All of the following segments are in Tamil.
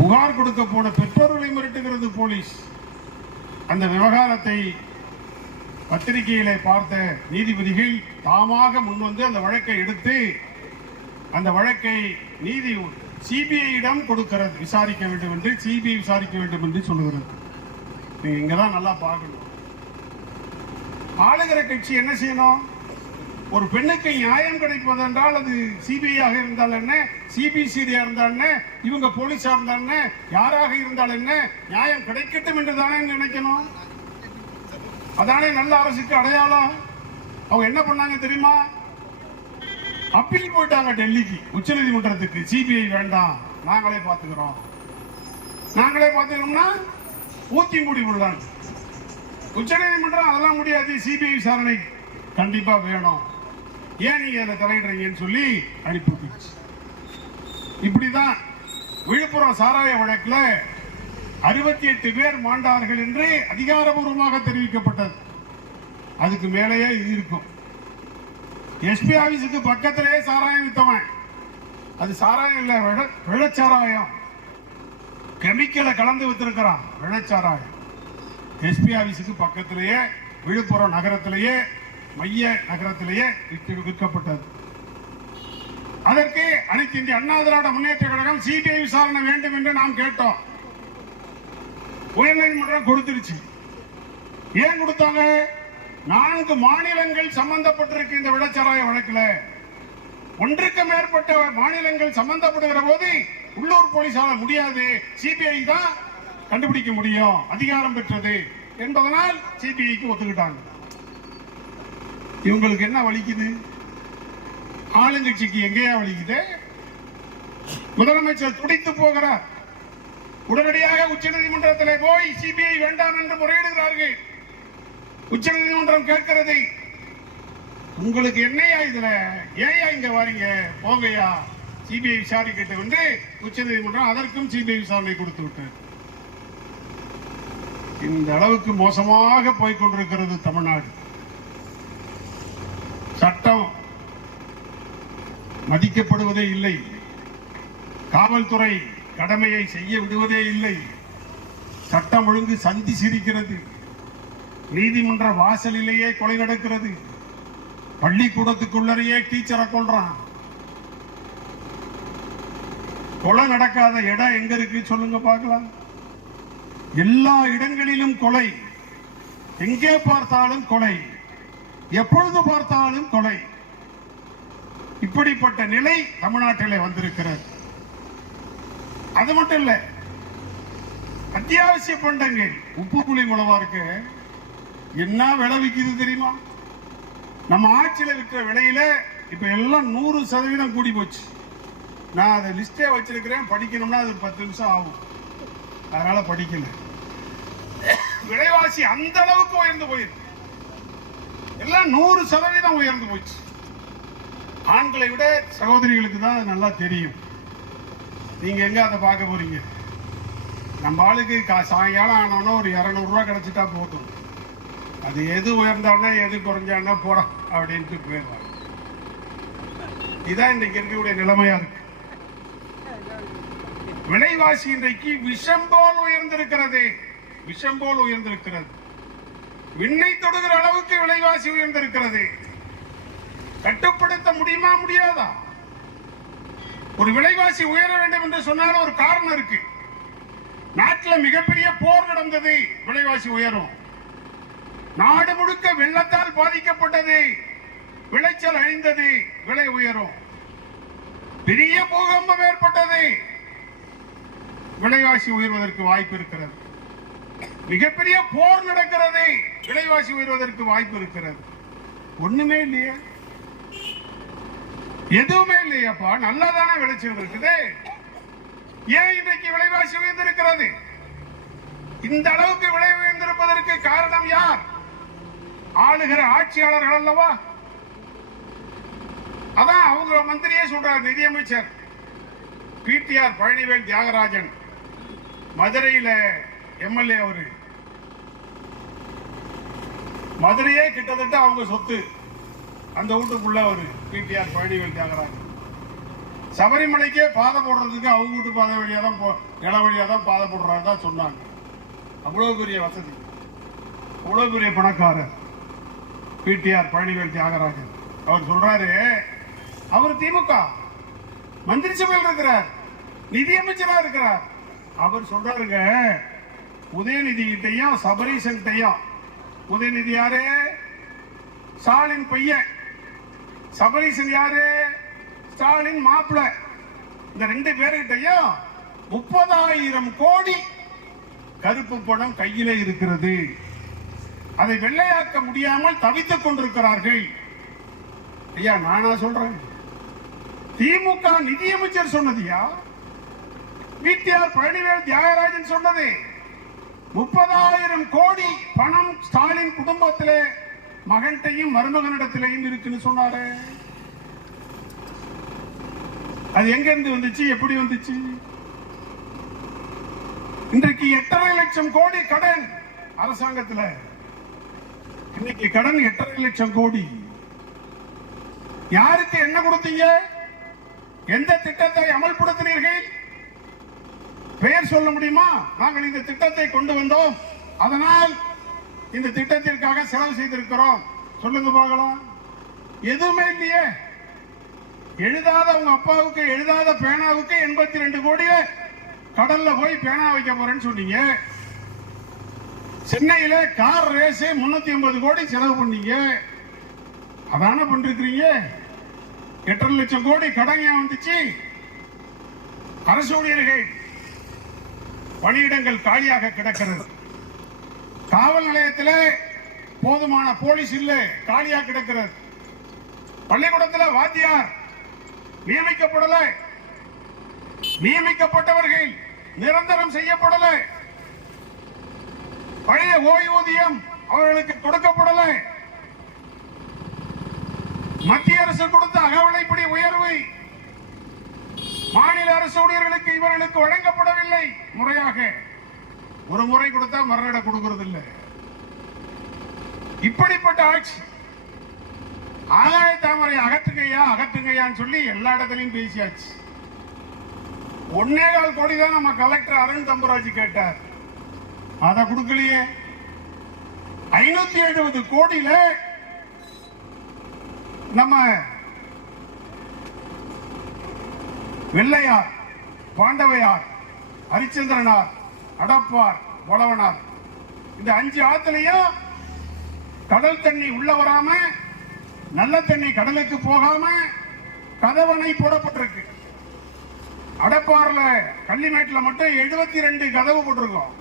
புகார் கொடுக்க போன பெற்றோர்களை மிரட்டுகிறது போலீஸ். அந்த விவகாரத்தை பத்திரிகையிலே பார்த்த நீதிபதிகள் தாமாக முன்வந்து அந்த வழக்கை எடுத்து அந்த வழக்கை நீதி சிபிஐயிடம் கொடுக்கிறது விசாரிக்க வேண்டும் என்று சிபிஐ விசாரிக்க வேண்டும் என்று சொல்லுகிறது. நீங்க இங்கதான் நல்லா பார்க்கணும். ஆளுகிற கட்சி என்ன செய்யணும்? ஒரு பெண்ணுக்கு நியாயம் கிடைப்பதென்றால் அது சிபிஐயாக இருந்தால் என்ன? சிபிசிடியா இருந்தால் என்ன? இவங்க போலீஸா இருந்தால் என்ன? யாராக இருந்தால் என்ன? நியாயம் கிடைக்கட்டும் என்று தானே நினைக்கணும். அதானே நல்ல அரசுக்கு அடையாளம். அவங்க என்ன பண்ணாங்க தெரியுமா? அப்பீல் போயிட்டாங்க டெல்லிக்கு உச்ச நீதிமன்றத்துக்கு. சிபிஐ வேண்டாம். நாங்களே பார்த்துக்கிறோம். நாங்களே பார்த்துக்கிறோம்னா ஊத்தி மூடி விடலாம் உச்ச நீதிமன்றம் அதெல்லாம் முடியாது. சிபிஐ விசாரணை கண்டிப்பா வேணும். ஏன் நீங்க அதை தலையிடுறீங்கன்னு சொல்லி அனுப்பி இப்படிதான் விழுப்புரம் சாராய வழக்கில் அறுபத்தி எட்டு பேர் மாண்டார்கள் என்று அதிகாரபூர்வமாக தெரிவிக்கப்பட்டது. அதுக்கு மேலேயே இது இருக்கும். எஸ்பி ஆபீஸுக்கு பக்கத்திலேயே சாராயம் வித்தவன். அது சாராயம் இல்ல விழச்சாராயம் கெமிக்கலை கலந்து வித்திருக்கிறான் விழச்சாராயம் எஸ்பி ஆபீஸுக்கு பக்கத்திலேயே விழுப்புரம் நகரத்திலேயே மைய நகரத்திலேயே விற்கப்பட்டது. அதற்கு அனைத்து இந்திய அண்ணா திராவிட முன்னேற்ற கழகம் சிபிஐ விசாரணை வேண்டும் என்று நாம் கேட்டோம். உயர்நீதிமன்றம் கொடுத்துருச்சு. ஏன் கொடுத்தாங்க? நான்கு மாநிலங்கள் சம்பந்தப்பட்டிருக்கு இந்த விடச்சாராய வழக்குல. ஒன்றுக்கு மேற்பட்ட மாநிலங்கள் சம்பந்தப்படுகிற போது உள்ளூர் போலீசால முடியாது. சிபிஐ தான் கண்டுபிடிக்க முடியும். அதிகாரம் பெற்றது. என்பதனால் சிபிஐக்கு ஒத்துக்கிட்டாங்க. இவங்களுக்கு என்ன வலிக்குது? ஆளுங்கட்சிக்கு எங்கேயா வலிக்குது? முதலமைச்சர் துடித்து போகிறார். உடனடியாக உச்சநீதிமன்றத்தில் போய் சிபிஐ வேண்டாம் என்று முறையிடுகிறார்கள். உச்சநீதிமன்றம் கேட்கிறது. உங்களுக்கு என்னையா இதுல? ஏயா இங்க வாரீங்க? போகையா சிபிஐ விசாரிக்கட்டும் என்று உச்சநீதிமன்றம் அதற்கும் சிபிஐ விசாரணை கொடுத்து விட்டது. இந்த அளவுக்கு மோசமாக போய்கொண்டிருக்கிறது தமிழ்நாடு. சட்டம் மதிக்கப்படுவதே இல்லை. காவல்துறை கடமையை செய்ய விடுவதே இல்லை. சட்டம் ஒழுங்கு சந்தி சிரிக்கிறது. நீதிமன்ற வாசலிலேயே கொலை நடக்கிறது. பள்ளிக்கூடத்துக்குள்ளரையே டீச்சரை கொள்றான் கொலை நடக்காத இடம் எங்க இருக்கு சொல்லுங்க பார்க்கலாம். எல்லா இடங்களிலும் கொலை. எங்கே பார்த்தாலும் கொலை. எப்பொழுது பார்த்தாலும் கொலை இப்படிப்பட்ட நிலை தமிழ்நாட்டிலே வந்திருக்கிறது. அது மட்டும் இல்ல அத்தியாவசிய பண்டங்கள் உப்பு புளி மிளவா இருக்கு. என்ன விலை விக்குது தெரியுமா? நம்ம ஆட்சியில விற்கிற விலையில இப்ப எல்லாம் நூறு சதவீதம் கூடி போச்சு. நான் அதை லிஸ்டே வச்சிருக்கிறேன். படிக்கணும்னா அது பத்து நிமிஷம் ஆகும். அதனால படிக்கல. விலைவாசி அந்த அளவுக்கு உயர்ந்து போயிருக்கு. எல்லாம் நூறு சதவீதம் உயர்ந்து போச்சு. ஆண்களை விட சகோதரிகளுக்கு தான் அது நல்லா தெரியும். நீங்க எங்க அதை பார்க்க போறீங்க? நம்ம ஆளுக்கு கா- சாயங்காலம் ஆனோன்னா ஒரு இரநூறுவா கிடைச்சிட்டா போதும். அது எது உயர்ந்தானே எது குறைஞ்சானே போட அப்படின்ட்டு போயிடுவாங்க. இதான் இன்னைக்கு இருக்கக்கூடிய நிலைமையா இருக்கு. விலைவாசி இன்றைக்கு விஷம் போல் உயர்ந்திருக்கிறது. விஷம் போல் உயர்ந்திருக்கிறது. விண்ணை தொடுகிற அளவுக்கு விலைவாசி உயர்ந்திருக்கிறது. கட்டுப்படுத்த முடியுமா முடியாதா? ஒரு விலைவாசி உயர வேண்டும் என்று சொன்னால் ஒரு காரணம் இருக்கு. நாட்டில் மிகப்பெரிய போர் நடந்தது விலைவாசி உயரும். நாடு முழுக்க வெள்ளத்தால் பாதிக்கப்பட்டது விளைச்சல் அழிந்தது விலை உயரும். பெரிய பூகம்பம் ஏற்பட்டது விலைவாசி உயர்வதற்கு வாய்ப்பு இருக்கிறது. மிகப்பெரிய போர் நடக்கிறது விலைவாசி உயர்வதற்கு வாய்ப்பு இருக்கிறது. ஒண்ணுமே இல்லையே. எதுவுமே இல்லையாப்பா. நல்லாதானே விளைச்சல் இருக்குது. ஏன் இன்றைக்கு விலைவாசி உயர்ந்திருக்கிறது? இந்த அளவுக்கு விலை உயர்ந்திருப்பதற்கு காரணம் யார்? ஆளுகிற ஆட்சியாளர்கள் அல்லவா? அதான் அவங்க மந்திரியே சொல்றார் நிதியமைச்சர். பிடிஆர் பழனிவேல் தியாகராஜன். மதுரையில எம்எல்ஏ அவரு. மதுரையே கிட்டத்தட்ட அவங்க சொத்து. அந்த வீட்டுக்குள்ள அவரு பிடிஆர் பழனிவேல் தியாகராஜன் சபரிமலைக்கே பாதை போடுறதுக்கு அவங்க வீட்டு பாதை வழியா தான் போ இட வழியா தான் பாதை போடுறாங்க சொன்னாங்க. அவ்வளவு பெரிய வசதி. அவ்வளவு பெரிய பணக்காரர். பிடிஆர் பழனிவேல் தியாகராஜன் அவர் சொல்றாரு அவர் திமுக. மந்திரி சபையில் இருக்கிறார். நிதியமைச்சரா இருக்கிறார். அவர் சொல்றாருங்க உதயநிதி கிட்டையும் சபரீசன் கிட்டையும் உதயநிதி யாரு ஸ்டாலின் பையன். சபரீசன் யாரு? ஸ்டாலின் மாப்பிள்ள இந்த ரெண்டு பேர்கிட்டையும் முப்பதாயிரம் கோடி கருப்பு பணம் கையிலே இருக்கிறது. அதை வெள்ளையாக்க முடியாமல் தவித்துக் கொண்டிருக்கிறார்கள். ஐயா நானா சொல்றேன். திமுக நிதியமைச்சர் சொன்னதியா விடிஆர் பழனிவேல் தியாகராஜன் சொன்னது. முப்பதாயிரம் கோடி பணம் ஸ்டாலின் குடும்பத்திலே மகன்கிட்டையும் மருமகனிடத்திலையும் இருக்குன்னு சொன்னாரு. அது எங்க இருந்து வந்துச்சு? எப்படி வந்துச்சு? இன்றைக்கு எட்டரை லட்சம் கோடி கடன் அரசாங்கத்துல. இன்னைக்கு கடன் எட்டரை லட்சம் கோடி. யாருக்கு என்ன கொடுத்தீங்க? எந்த திட்டத்தை அமல்படுத்தினீர்கள்? பெயர் சொல்ல முடியுமா? நாங்கள் இந்த திட்டத்தை கொண்டு வந்தோம். அதனால் இந்த திட்டத்திற்காக செலவு செய்திருக்கிறோம். சொல்லுங்க பார்க்கலாம். எதுவுமே இல்லையே. எழுதாத உங்க அப்பாவுக்கு எழுதாத பேனாவுக்கு எண்பத்தி ரெண்டு கோடிய கடல்ல போய் பேனா வைக்க போறேன்னு சொன்னீங்க. சென்னையில கார் ரேஸ் முன்னூத்தி ஐம்பது கோடி செலவு பண்ணீங்க. அதான பண்ணிருக்கிறீங்க? எட்டரை லட்சம் கோடி கடன் ஏன் வந்துச்சு. அரசு ஊழியர்கள் பணியிடங்கள் காலியாக கிடக்கிறது. காவல் நிலையத்தில் போதுமான போலீஸ் இல்லை காலியாக கிடக்கிறது. பள்ளிக்கூடத்தில் வாத்தியார் நியமிக்கப்படல. நியமிக்கப்பட்டவர்கள் நிரந்தரம் செய்யப்படல. பழைய ஓய்வூதியம் அவர்களுக்கு கொடுக்கப்படல. மத்திய அரசு கொடுத்த அகவலைப்படி உயர்வு மாநில அரசு ஊழியர்களுக்கு இவர்களுக்கு வழங்கப்படவில்லை. முறையாக ஒரு முறை கொடுத்தா மறுநட கொடுக்கிறது இல்லை இப்படிப்பட்ட ஆட்சி ஆதாய தாமரை அகற்றுங்கய்யா அகற்றுங்கய்யான்னு சொல்லி எல்லா இடத்துலையும் பேசியாச்சு. ஒன்னே கால் கோடி தான் நம்ம கலெக்டர் அருண் தம்பராஜ் கேட்டார். அதை கொடுக்கலையே. ஐநூத்தி எழுபது கோடியில நம்ம வெள்ளையார் பாண்டவையார் ஹரிச்சந்திரனார் அடப்பார் புலவனார் இந்த அஞ்சு ஆத்துலையும் கடல் தண்ணி உள்ள வராம நல்ல தண்ணி கடலுக்கு போகாம கதவணை போடப்பட்டிருக்கு. அடப்பாறுல கள்ளிமேட்டில் மட்டும் எழுபத்தி ரெண்டு கதவு போட்டிருக்கோம்.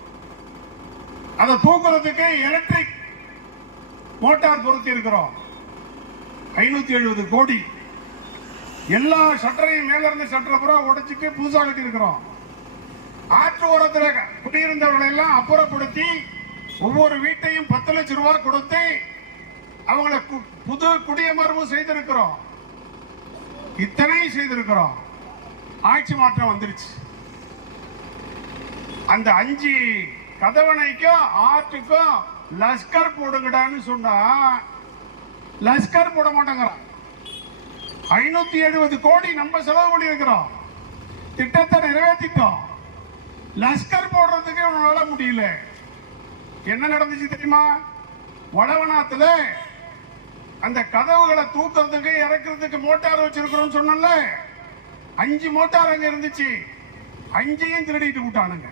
அதை தூக்குறதுக்கு எலக்ட்ரிக் மோட்டார் பொருத்தி இருக்கிறோம். ஐநூத்தி எழுபது கோடி. எல்லா ஷட்டரையும் மேல இருந்து ஷட்டரை பூரா உடைச்சிட்டு புதுசா கட்டி இருக்கிறோம் ஆற்று ஓரத்தில் குடியிருந்தவர்களை எல்லாம் அப்புறப்படுத்தி ஒவ்வொரு வீட்டையும் பத்து லட்சம் ரூபாய் கொடுத்து அவங்கள கு- புது குடியமர்வு செய்திருக்கிறோம். இத்தனையும் செய்திருக்கிறோம். ஆட்சி மாற்றம் வந்துருச்சு. அந்த அஞ்சு கதவணைக்கும் ஆற்றுக்கும் லஸ்கர் போடுங்கடான்னு சொன்னா லஸ்கர் போட மாட்டேங்கிறான். ஐநூத்தி எழுபது கோடி நம்ம செலவு பண்ணியிருக்கிறோம். திட்டத்தை நிறைவேற்றிட்டோம். லஷ்கர் போடுறதுக்கு உங்களால முடியல. என்ன நடந்துச்சு தெரியுமா? வடவனாத்துல அந்த கதவுகளை தூக்குறதுக்கு இறக்குறதுக்கு மோட்டார் வச்சிருக்கிறோம் சொன்னல அஞ்சு மோட்டார் அங்க இருந்துச்சு. அஞ்சையும் திருடிட்டு விட்டானுங்க.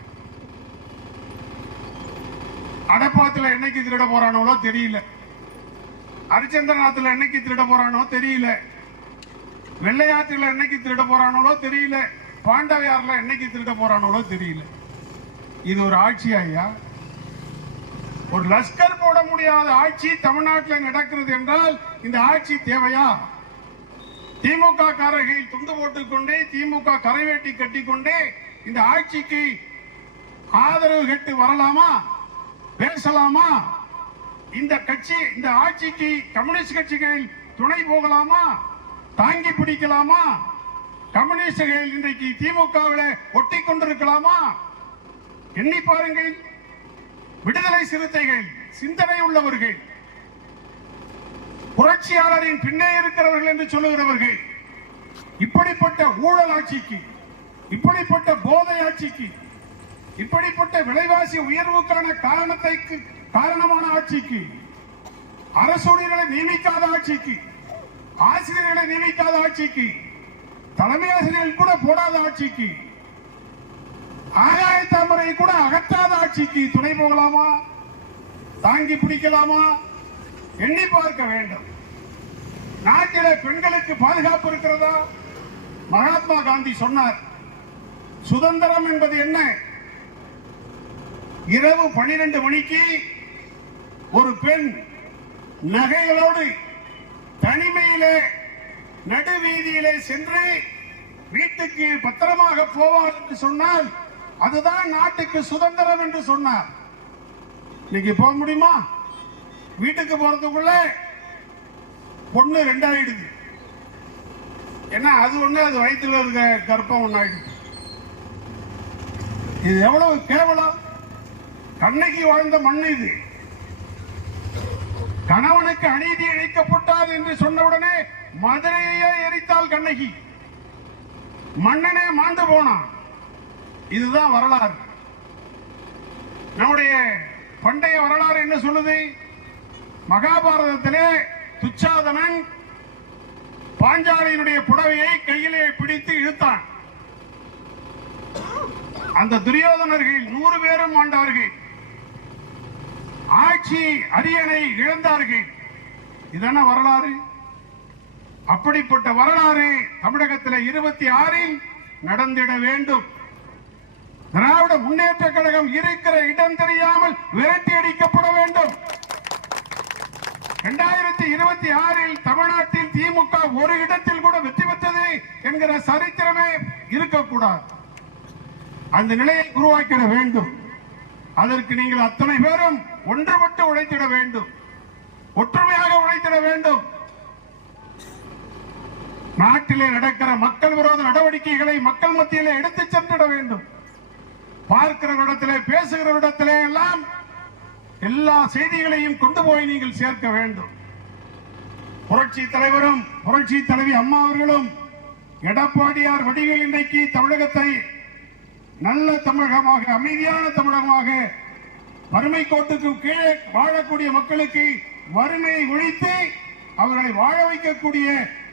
அடப்பாத்துல என்னைக்கு திருட போறானோ தெரியல. ஹரிச்சந்திரநாத்துல என்னைக்கு திருட போறானோ தெரியல. வெள்ளையாற்றுல என்னைக்கு திருட போறானோ தெரியல. பாண்டவையார்ல என்னைக்கு திருட போறானோ தெரியல. இது ஒரு ஆட்சி ஐயா. ஒரு லஷ்கர் போட முடியாத ஆட்சி தமிழ்நாட்டில் நடக்கிறது என்றால் இந்த ஆட்சி தேவையா? திமுக காரர்கள் துண்டு போட்டுக்கொண்டே திமுக கரைவேட்டி கட்டிக்கொண்டே இந்த ஆட்சிக்கு ஆதரவு கேட்டு வரலாமா? பேசலாமா? இந்த கட்சி இந்த ஆட்சிக்கு கம்யூனிஸ்ட் கட்சிகள் துணை போகலாமா? தாங்கி பிடிக்கலாமா? கம்யூனிஸ்டுகள் இன்றைக்கு திமுகவில் ஒட்டி கொண்டிருக்கலாமா? எண்ணி பாருங்கள். விடுதலை சிறுத்தைகள் சிந்தனை உள்ளவர்கள். புரட்சியாளரின் பின்னே இருக்கிறவர்கள் என்று சொல்லுகிறவர்கள். இப்படிப்பட்ட ஊழல் ஆட்சிக்கு இப்படிப்பட்ட போதை ஆட்சிக்கு இப்படிப்பட்ட விலைவாசி உயர்வுக்கான காரணத்தை காரணமான ஆட்சிக்கு அரசு நியமிக்காத ஆட்சிக்கு ஆசிரியர்களை நியமிக்காத ஆட்சிக்கு தலைமை ஆசிரியர்கள் கூட போடாத ஆட்சிக்கு ஆகாய தாமரை கூட அகற்றாத ஆட்சிக்கு துணை போகலாமா? தாங்கி பிடிக்கலாமா? எண்ணி பார்க்க வேண்டும். நாட்டில பெண்களுக்கு பாதுகாப்பு இருக்கிறதா? மகாத்மா காந்தி சொன்னார் சுதந்திரம் என்பது என்ன? இரவு பனிரெண்டு மணிக்கு ஒரு பெண் நகைகளோடு தனிமையிலே நடுவீதியிலே சென்று வீட்டுக்கு பத்திரமாக போவார் என்று சொன்னால் அதுதான் நாட்டுக்கு சுதந்திரம் என்று சொன்னார். இன்னைக்கு போக முடியுமா? வீட்டுக்கு போறதுக்குள்ள பொண்ணு ரெண்டாயிடுது. ஏன்னா அது ஒண்ணு அது வயிற்றுல இருக்க கர்ப்பம் ஒன்னாயிடுது இது எவ்வளவு கேவலம்? கண்ணகி வாழ்ந்த மண் இது. கணவனுக்கு அநீதி இழைக்கப்பட்டார் என்று சொன்னவுடனே மதுரையே எரித்தால் கண்ணகி. மன்னனே மாண்டு போனான். இதுதான் வரலாறு. நம்முடைய பண்டைய வரலாறு என்ன சொல்லுது? மகாபாரதத்திலே துச்சாதனன் பாஞ்சாலியினுடைய புடவையை கையிலே பிடித்து இழுத்தான். அந்த துரியோதனர்கள் நூறு பேரும் ஆண்டார்கள். ஆட்சி அரியணை இழந்தார்கள். இதான வரலாறு? அப்படிப்பட்ட வரலாறு தமிழகத்தில் இருபத்தி ஆறில் நடந்திட வேண்டும். திராவிட முன்னேற்ற கழகம் இருக்கிற இடம் தெரியாமல் விரட்டி அடிக்கப்பட வேண்டும். இரண்டாயிரத்தி இருபத்தி ஆறில் தமிழ்நாட்டில் திமுக ஒரு இடத்தில் கூட வெற்றி பெற்றது என்கிற சரித்திரமே இருக்கக்கூடாது. அந்த நிலையை உருவாக்கிட வேண்டும். அதற்கு நீங்கள் அத்தனை பேரும் ஒன்றுபட்டு உழைத்திட வேண்டும். ஒற்றுமையாக உழைத்திட வேண்டும். நாட்டிலே நடக்கிற மக்கள் விரோத நடவடிக்கைகளை மக்கள் மத்தியிலே எடுத்துச் சென்றிட வேண்டும். பார்க்கிற இடத்திலே பேசுகிற இடத்திலே எல்லாம் எல்லா செய்திகளையும் கொண்டு போய் நீங்கள் சேர்க்க வேண்டும். புரட்சி தலைவரும் புரட்சி தலைவி அம்மா அவர்களும் எடப்பாடியார் வடிவில் இன்றைக்கு தமிழகத்தை நல்ல தமிழகமாக அமைதியான தமிழகமாக வறுமை கோட்டுக்கு கீழே வாழக்கூடிய மக்களுக்கு வறுமையை ஒழித்து அவர்களை வாழ வைக்கக்கூடிய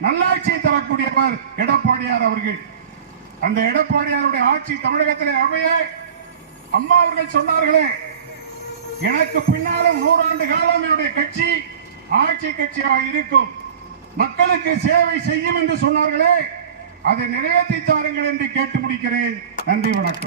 நல்லாட்சியை தரக்கூடியவர் எடப்பாடியார் அவர்கள். அந்த எடப்பாடியாருடைய ஆட்சி தமிழகத்திலே அமைய அம்மா அவர்கள் சொன்னார்களே எனக்கு பின்னாலும் நூறாண்டு காலம் என்னுடைய கட்சி ஆட்சி கட்சியாக இருக்கும். மக்களுக்கு சேவை செய்யும் என்று சொன்னார்களே. அதை நிறைவேற்றி தாருங்கள் என்று கேட்டு முடிக்கிறேன். நன்றி வணக்கம்.